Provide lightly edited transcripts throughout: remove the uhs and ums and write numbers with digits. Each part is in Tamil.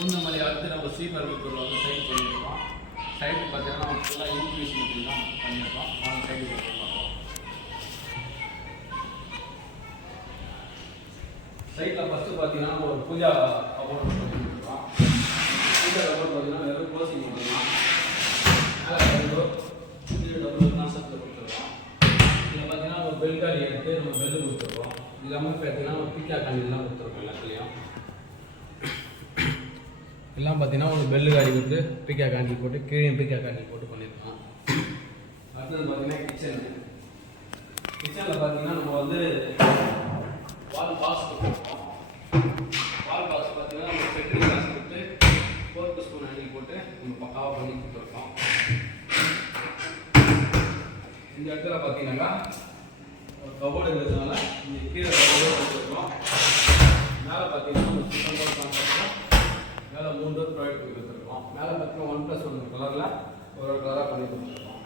பூந்தமல்லி அடுத்து நம்ம ஸ்ரீபெரும்புத்தூரில் வந்து சைட் பண்ணியிருக்கோம். சைட்டு பார்த்தீங்கன்னா நம்ம ஃபுல்லாக யூபிஎஸ் மீட்டிங் தான் பண்ணியிருக்கோம். நாங்கள் சைட்டு போட்டுருக்கோம். சைட்டில் ஃபஸ்ட்டு பார்த்தீங்கன்னா ஒரு பூஜா கபோர்ட் பண்ணியிருக்கோம். பூஜா கபோர்ட் பார்த்தீங்கன்னா வெறும் க்ளோசிங் பண்ணிக்கலாம். மேலே டபுள் கான்செப்டில் கொடுத்துருக்கோம். இதில் பார்த்தீங்கன்னா ஒரு பெல் கார்டு எடுத்து நம்ம பெல்லு கொடுத்துருக்கோம். இது எல்லாமே பார்த்தீங்கன்னா ஒரு பீக்கா காண்டிலாம் கொடுத்துருக்கோம். எல்லாத்துலேயும் எல்லாம் பார்த்தீங்கன்னா ஒரு பெல்லு காடி கொடுத்து பீக்கா காண்டி போட்டு கீழே பீக்கா காண்டி போட்டு பண்ணியிருக்கோம். அடுத்தது பார்த்தீங்கன்னா கிச்சனில் பார்த்தீங்கன்னா நம்ம வந்து வால் பாக்ஸ் கொடுத்துருக்கோம். வால் பாக்ஸ் பார்த்தீங்கன்னா நம்ம செட்ரிங் கிளாஸ் கொடுத்து 4 ஸ்பூன் அள்ளி போட்டு நம்ம பக்காவாக பண்ணி கொடுத்துருக்கோம். இந்த இடத்துல பார்த்தீங்கன்னாக்கா ஒரு கபோர்டு இருக்கிறதுனால இந்த கீழே கபோர்டு கொடுத்துருக்கோம். மேலே பார்த்தீங்கன்னா நம்ம சுத்தம் போட்டு கான்செப்டாக மேலே 3 டோர் ப்ரொவைட் பண்ணி கொடுத்துருக்கோம். மேலே பார்த்தீங்கன்னா 1+1 கலரில் ஒரு கலராக பண்ணி கொடுத்துருக்கோம்.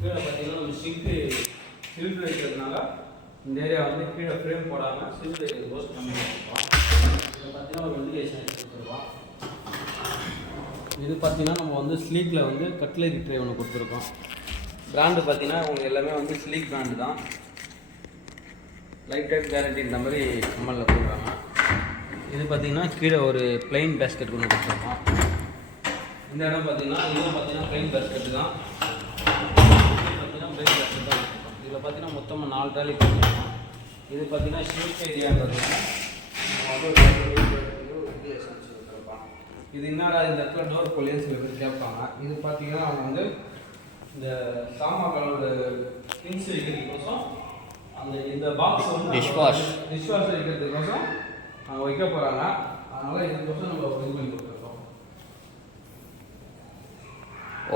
கீழே பார்த்தீங்கன்னா நம்ம சிலிண்டர் வைக்கிறதுனால இந்த ஏரியா வந்து கீழே ஃப்ரேம் போடாமல் சிலிண்டர் போஸ்ட் பண்ணி கொடுத்துருக்கோம். இதில் பார்த்தீங்கன்னா ஒரு வெண்டிலேஷன் கொடுத்துருக்கோம். இது பார்த்தீங்கன்னா நம்ம வந்து ஸ்லீக்கில் வந்து கட்லரி ட்ரே ஒன்று கொடுத்துருக்கோம். பிராண்டு பார்த்தீங்கன்னா உங்களுக்கு எல்லாமே வந்து ஸ்லீக் பிராண்டு தான். லைஃப் டைம் கேரண்டி இந்த மாதிரி கம்மலில் போடுறாங்க. இது பார்த்தீங்கன்னா கீழே ஒரு பிளைன் பேஸ்கெட் ஒன்று கொடுத்துருக்கோம். இந்த இடம் பார்த்தீங்கன்னா இதுவும் பார்த்தீங்கன்னா பிளைன் பேஸ்கெட்டு தான். பார்த்தீங்கன்னா பிளைன் பேஸ்கெட் தான் கொடுத்துருக்கோம். இதில் பார்த்தீங்கன்னா மொத்தமாக 4 ட்ராலி கொடுத்துருக்கோம். இது பார்த்தீங்கன்னா ஷீட் ஏரியான்றதுனால இது என்னடா இந்த இடத்துல டோர் கொல்லியன்னு சில பேர் கேட்பாங்க. இது பார்த்தீங்கன்னா அவங்க வந்து இந்த சாமான்களோட திங்ஸ் வைக்கிறதுக்கோசம் இந்த பாக்ஸ் வந்து டிஷ்வாஷ் வைக்கிறதுக்கோசம் அவங்க வைக்க போகிறாங்க. அதனால் இதுக்கோசம் நம்ம இது பண்ணி கொடுத்துருக்கோம்.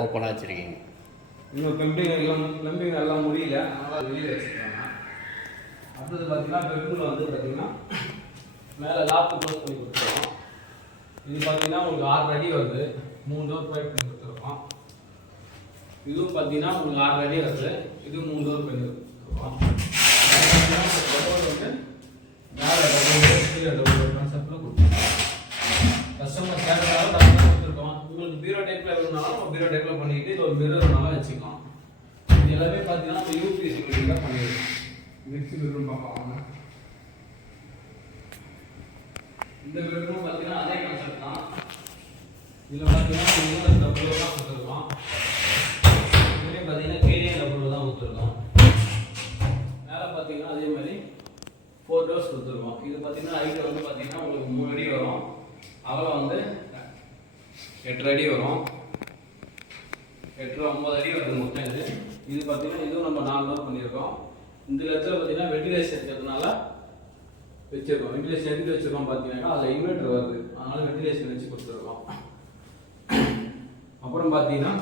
ஓப்பனாக வச்சுருக்கீங்க. இன்னும் பிளம்பிங் எல்லாம் முடியல, அதனால் வெளியில் வச்சுருக்காங்க. அடுத்தது பார்த்தீங்கன்னா பெட்ரூமில் வந்து பார்த்தீங்கன்னா மேலே லாக்கு க்ளோஸ் பண்ணி கொடுத்துருக்கோம். இது பார்த்தீங்கன்னா உங்களுக்கு 6 அடி வருது. 3 டோர் ப்ரொவைட் பண்ணி கொடுத்துருக்கோம். இதுவும் பார்த்தீங்கன்னா உங்களுக்கு 6 அடி வருது. இது 3 டோர் பண்ணி கொடுத்துருக்கோம். வந்து மேலே கான்செப்டில் கொடுத்துருக்கோம். கஸ்டமர் கேட்டதால கொடுத்துருக்கோம். உங்களுக்கு பீரோ டைப்பில் வேணும்னாலும் நம்ம பீரோ டைப்பில் பண்ணிக்கிட்டு இது ஒரு மிரர் நல்லா வச்சுக்கலாம். இது எல்லாமே பார்த்தீங்கன்னா நம்ம யூபிஎஸ் மீட்டிங்காக பண்ணிடுவோம். நெக்ஸ்ட் பெட்ரூம் பார்ப்பாங்க. இந்த பெட்ரூம் பார்த்தீங்கன்னா அதே கான்செப்ட் தான். இதில் பார்த்தீங்கன்னா டபுள் தான் கொடுத்துருக்கோம். இதுலேயும் பார்த்தீங்கன்னா கீழே டபுள் தான் கொடுத்துருக்கோம். மேலே பார்த்தீங்கன்னா அதே மாதிரி 4 டோர்ஸ் கொடுத்துருக்கோம். இது பார்த்தீங்கன்னா ஹைட் வந்து பார்த்தீங்கன்னா உங்களுக்கு 3 அடி வரும். அகலம் வந்து 8 அடி வரும். 8 9 அடி வருது மொத்தம். இது பார்த்தீங்கன்னா இதுவும் நம்ம 4 டோர் பண்ணியிருக்கோம். இந்த இடத்துல பார்த்தீங்கன்னா வெண்டிலேஷன் இருக்கிறதுனால வச்சுருக்கோம். வெண்டிலேஷன் எதுக்கு வச்சுருக்கோம் பார்த்தீங்கன்னா அதில் இன்வெர்டர் வருது, அதனால வெண்டிலேஷன் வச்சு கொடுத்துருக்கோம். அப்புறம் பார்த்தீங்கன்னா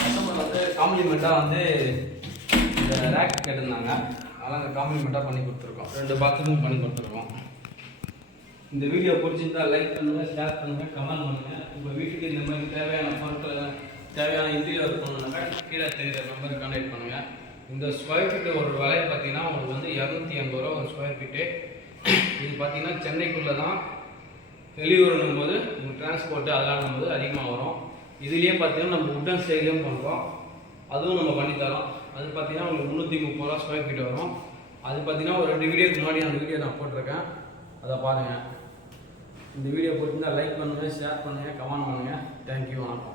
கஸ்டமர் வந்து காம்ப்ளிமெண்ட்டாக வந்து இந்த ரேக் கேட்டிருந்தாங்க, அதெல்லாம் அந்த காம்ப்ளிமெண்ட்டாக பண்ணி கொடுத்துருக்கோம். 2 பாத்ரூமும் பண்ணி கொடுத்துருக்கோம். இந்த வீடியோ பிடிச்சிருந்தா லைக் பண்ணுங்கள், ஷேர் பண்ணுங்கள், கமெண்ட் பண்ணுங்கள். உங்கள் வீட்டுக்கு இந்த மாதிரி தேவையான பொருட்கள் தேவையான இன்டீரியர் பண்ணணுன்னாக்கா கீழே தெரிகிற நம்பருக்கு கான்டாக்ட் பண்ணுங்கள். இந்த ஸ்கொயர் ஃபீட்டு ஒரு விலை பார்த்தீங்கன்னா உங்களுக்கு வந்து 280 ரூபா ஒரு ஸ்கொயர் ஃபீட்டு. இது பார்த்தீங்கன்னா சென்னைக்குள்ளே தான். வெளியூருன்னும் போது உங்களுக்கு டிரான்ஸ்போர்ட்டு அதெல்லாம் போது அதிகமாக வரும். இதுலேயே பார்த்தீங்கன்னா நம்ம உட்டன் ஸ்டைலையும் பண்ணுறோம், அதுவும் நம்ம பண்ணித்தரோம். அது பார்த்தீங்கன்னா உங்களுக்கு 330 ரூபா ஸ்கொயர் ஃபீட் வரும். அது பார்த்தீங்கன்னா ஒரு 2 வீடியோக்கு முன்னாடி அந்த வீடியோ நான் போட்டிருக்கேன், அதை பாருங்கள். இந்த வீடியோ போட்டிருந்தால் லைக் பண்ணுங்கள், ஷேர் பண்ணுங்கள், கமெண்ட் பண்ணுங்கள். தேங்க்யூ, வணக்கம்.